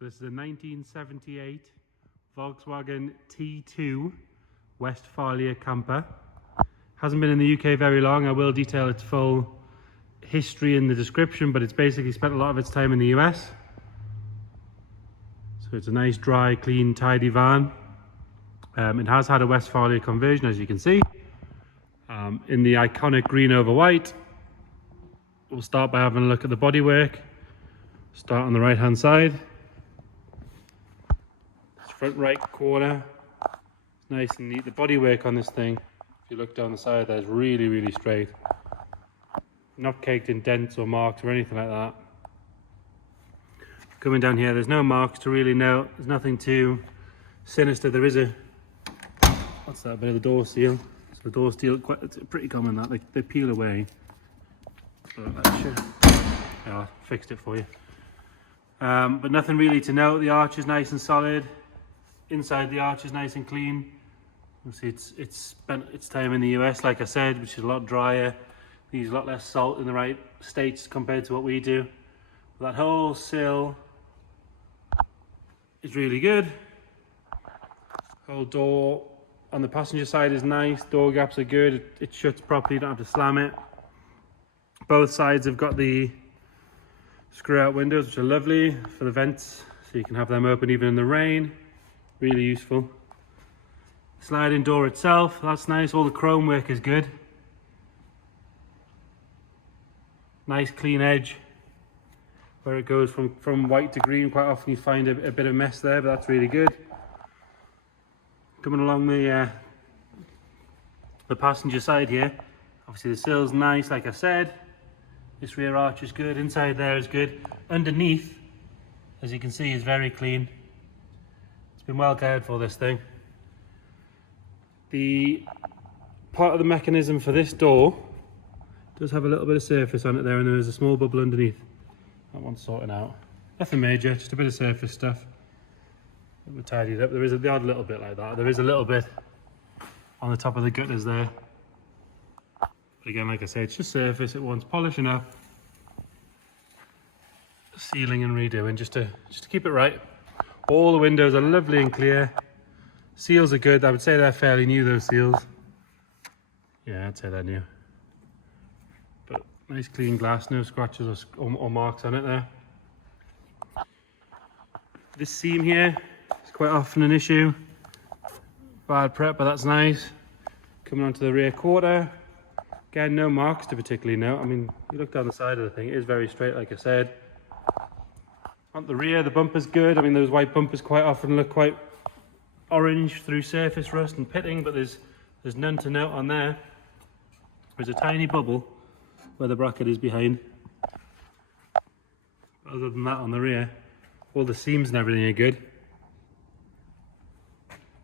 So this is a 1978 Volkswagen T2 Wesfalia camper. Hasn't been in the UK very long. I will detail its full history in the description, but it's basically spent a lot of its time in the US. So it's a nice, dry, clean, tidy van. It has had a Wesfalia conversion, as you can see, in the iconic green over white. We'll start by having a look at the bodywork. Start on the right hand side. Front right corner, it's nice and neat. The bodywork on this thing, if you look down the side there, is really, really straight. Not caked in dents or marks or anything like that. Coming down here, there's no marks to really note. There's nothing too sinister. There is a, what's that, bit of the door seal. So the door seal, it's pretty common that they peel away. So yeah, I fixed it for you. But nothing really to note. The arch is nice and solid. Inside the arch is nice and clean. Obviously it's spent its time in the US, like I said, which is a lot drier. They use a lot less salt in the right states compared to what we do. But that whole sill is really good. Whole door on the passenger side is nice. Door gaps are good. It shuts properly, you don't have to slam it. Both sides have got the screw out windows, which are lovely for the vents, so you can have them open even in the rain. Really useful. Sliding door itself, that's nice. All the chrome work is good. Nice clean edge where it goes from white to green. Quite often you find a bit of mess there, but that's really good. Coming along the passenger side here, obviously the sill's nice, like I said. This rear arch is good. Inside there is good. Underneath, as you can see, is very clean. It's been well cared for, this thing. The part of the mechanism for this door does have a little bit of surface on it there, and there is a small bubble underneath. That one's sorting out. Nothing major, just a bit of surface stuff. We'll tidy it up. There is the odd little bit like that. There is a little bit on the top of the gutters there. But again, like I said, it's just surface. It wants polishing up, sealing and redoing just to keep it right. All the windows are lovely and clear. Seals are good. I would say they're fairly new, those seals. Yeah, I'd say they're new. But nice clean glass, no scratches or marks on it there. This seam here is quite often an issue. Bad prep, but that's nice. Coming onto the rear quarter. Again, no marks to particularly note. I mean, you look down the side of the thing, it is very straight, like I said. On the rear, the bumper's good. I mean, those white bumpers quite often look quite orange through surface rust and pitting, but there's none to note on there. There's a tiny bubble where the bracket is behind. Other than that, on the rear, all the seams and everything are good.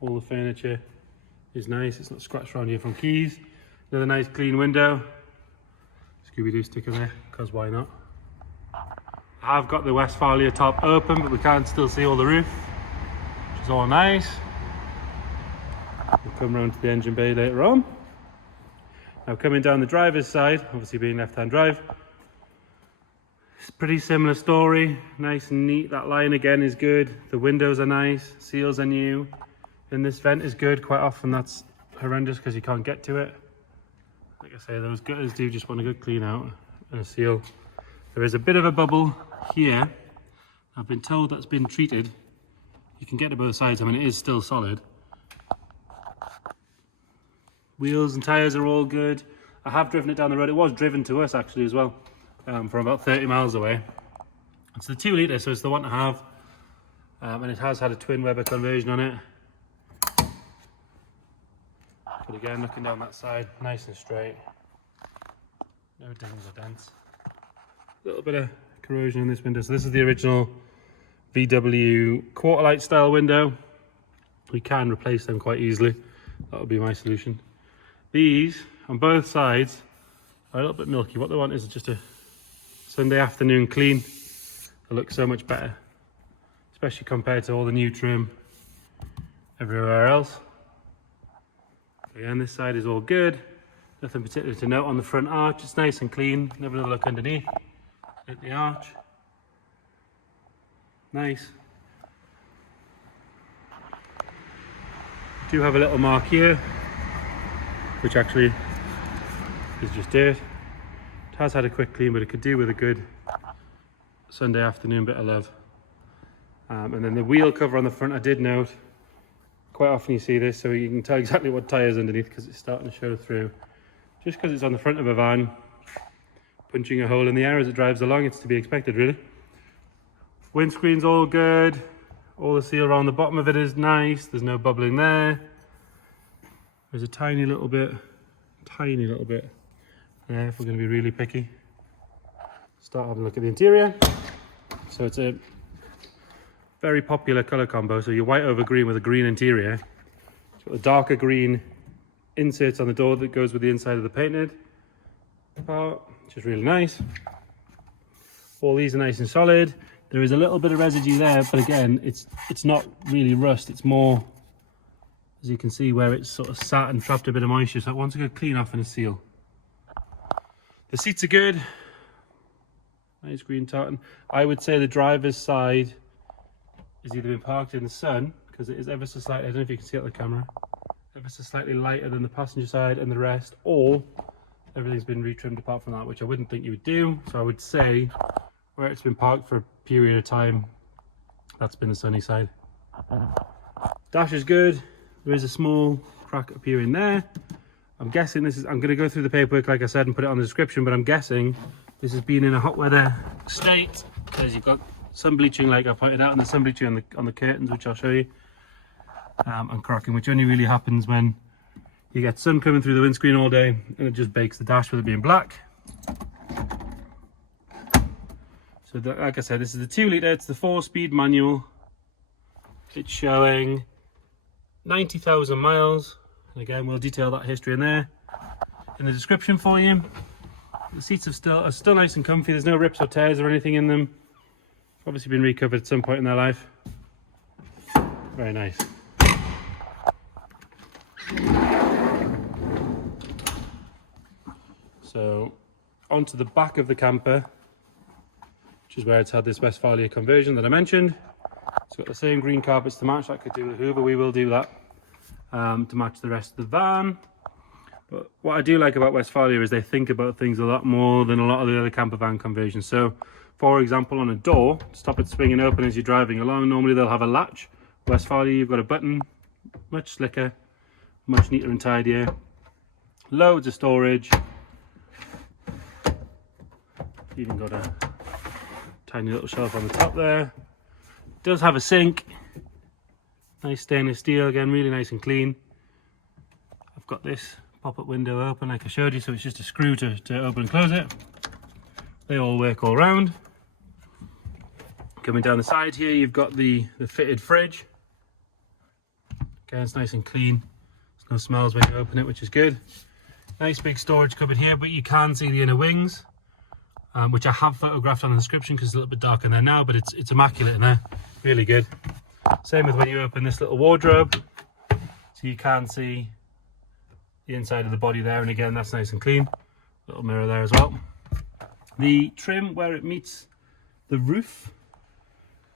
All the furniture is nice. It's not scratched around here from keys. Another nice clean window. Scooby-Doo sticker there, because why not? I have got the Wesfalia top open, but we can't still see all the roof, which is all nice. We'll come around to the engine bay later on. Now coming down the driver's side, obviously being left-hand drive, it's a pretty similar story. Nice and neat. That line again is good. The windows are nice. Seals are new. And this vent is good. Quite often that's horrendous because you can't get to it. Like I say, those gutters do just want a good clean out and a seal. There is a bit of a bubble here. I've been told that's been treated. You can get to both sides. I mean, it is still solid. Wheels and tyres are all good. I have driven it down the road. It was driven to us actually as well, from about 30 miles away. It's the 2 litre, so it's the one to have. And it has had a twin Weber conversion on it. But again, looking down that side, nice and straight. No dings or dents. A little bit of corrosion in this window. So this is the original VW quarter light style window. We can replace them quite easily. That would be my solution. These on both sides are a little bit milky. What they want is just a Sunday afternoon clean. They look so much better, especially compared to all the new trim everywhere else. Again, this side is all good. Nothing particular to note on the front arch. It's nice and clean. Never another look underneath. Hit the arch. Nice. Do have a little mark here, which actually is just dirt. It has had a quick clean, but it could do with a good Sunday afternoon bit of love. And then the wheel cover on the front, I did note, quite often you see this, so you can tell exactly what tyre is underneath because it's starting to show through. Just because it's on the front of a van, punching a hole in the air as it drives along, it's to be expected really. Windscreen's all good. All the seal around the bottom of it is nice. There's no bubbling there. There's a tiny little bit there if we're going to be really picky. Start having a look at the interior. So it's a very popular colour combo. So your white over green with a green interior. It's got the darker green inserts on the door that goes with the inside of the painted part, which is really nice. All these are nice and solid. There is a little bit of residue there, but again, it's not really rust. It's more, as you can see, where it's sort of sat and trapped a bit of moisture. So it wants a good clean off and a seal. The seats are good. Nice green tartan. I would say the driver's side has either been parked in the sun, because it is ever so slightly, I don't know if you can see it on the camera, ever so slightly lighter than the passenger side and the rest, or everything's been retrimmed apart from that, which I wouldn't think you would do. So I would say where it's been parked for a period of time, that's been the sunny side. Dash is good. There is a small crack appearing there. I'm guessing this is, I'm going to go through the paperwork like I said and put it on the description, but I'm guessing this has been in a hot weather state because you've got sun bleaching like I pointed out, and the sun bleaching on the curtains, which I'll show you, and cracking, which only really happens when you get sun coming through the windscreen all day and it just bakes the dash with it being black. So like I said, this is the 2 litre, it's the 4-speed manual. It's showing 90,000 miles. And again, we'll detail that history in there in the description for you. The seats are still nice and comfy. There's no rips or tears or anything in them. Obviously been recovered at some point in their life. Very nice. So onto the back of the camper, which is where it's had this Wesfalia conversion that I mentioned. It's got the same green carpets to match. That could do with Hoover. We will do that to match the rest of the van. But what I do like about Wesfalia is they think about things a lot more than a lot of the other camper van conversions. So for example, on a door, stop it swinging open as you're driving along, normally they'll have a latch. Wesfalia, you've got a button, much slicker, much neater and tidier. Loads of storage. Even got a tiny little shelf on the top there. Does have a sink. Nice stainless steel, again, really nice and clean. I've got this pop-up window open like I showed you, so it's just a screw to open and close it. They all work all round. Coming down the side here, you've got the fitted fridge. Again, it's nice and clean. There's no smells when you open it, which is good. Nice big storage cupboard here, but you can see the inner wings, which I have photographed on the description because it's a little bit dark in there now, but it's immaculate in there. Really good. Same with when you open this little wardrobe. So you can see the inside of the body there, and again, that's nice and clean. Little mirror there as well. The trim where it meets the roof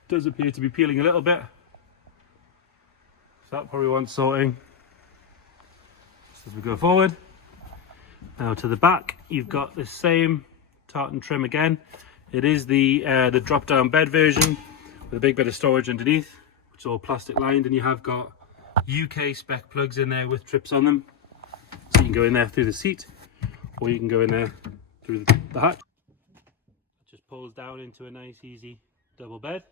does appear to be peeling a little bit, so that probably wants sorting just as we go forward. Now to the back, you've got the same tartan trim again. It is the drop down bed version with a big bit of storage underneath, which is all plastic lined, and you have got UK spec plugs in there with trips on them, so you can go in there through the seat or you can go in there through the hatch. It just pulls down into a nice easy double bed.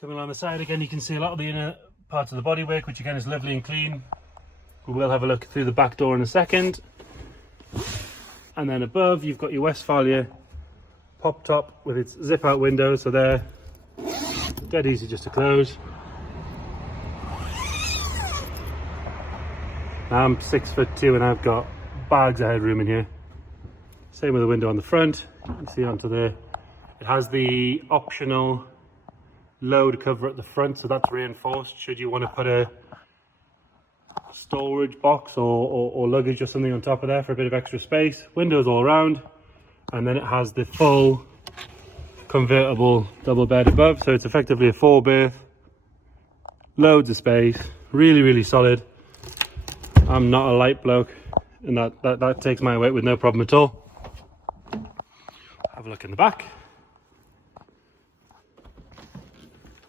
Coming along the side again, you can see a lot of the inner parts of the bodywork, which again is lovely and clean. We will have a look through the back door in a second. And then above, you've got your Wesfalia pop top with its zip out window, so they're dead easy just to close. I'm 6'2" and I've got bags of headroom in here. Same with the window on the front. You can see onto there. It has the optional load cover at the front, so that's reinforced should you want to put a storage box or luggage or something on top of there for a bit of extra space. Windows all around, and then it has the full convertible double bed above, so it's effectively a 4-berth loads of space, really solid. I'm not a light bloke, and that takes my weight with no problem at all. Have a look in the back.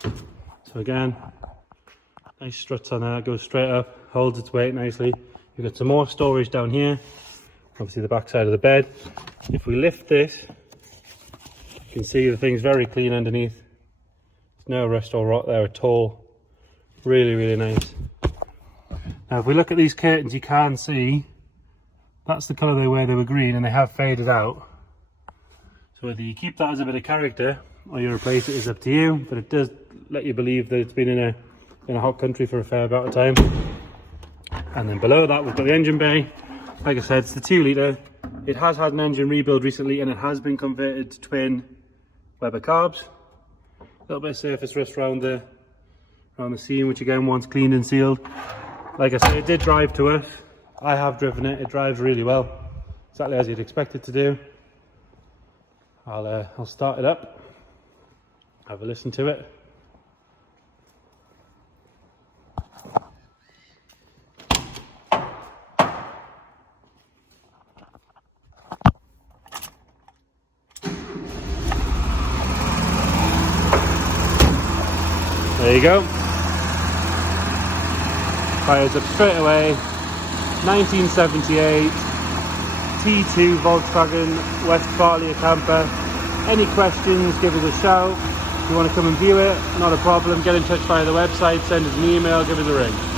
So again, nice struts on there, goes straight up, holds its weight nicely. You've got some more storage down here, obviously the back side of the bed. If we lift this, you can see the thing's very clean underneath. There's no rust or rot there at all. Really nice. Now if we look at these curtains, you can see that's the colour they were. They were green and they have faded out. So whether you keep that as a bit of character or you replace it is up to you, but it does let you believe that it's been in a hot country for a fair amount of time. And then below that we've got the engine bay. Like I said, it's the 2 litre. It has had an engine rebuild recently and it has been converted to twin Weber carbs. A little bit of surface rust around the seam, which again wants cleaned and sealed. Like I said, it did drive to us. I have driven it. It drives really well, exactly as you'd expect it to do. I'll start it up, have a listen to it. There you go. Fires up straight away. 1978 T2 Volkswagen Wesfalia camper. Any questions, give us a shout. If you want to come and view it, not a problem. Get in touch via the website, send us an email, give us a ring.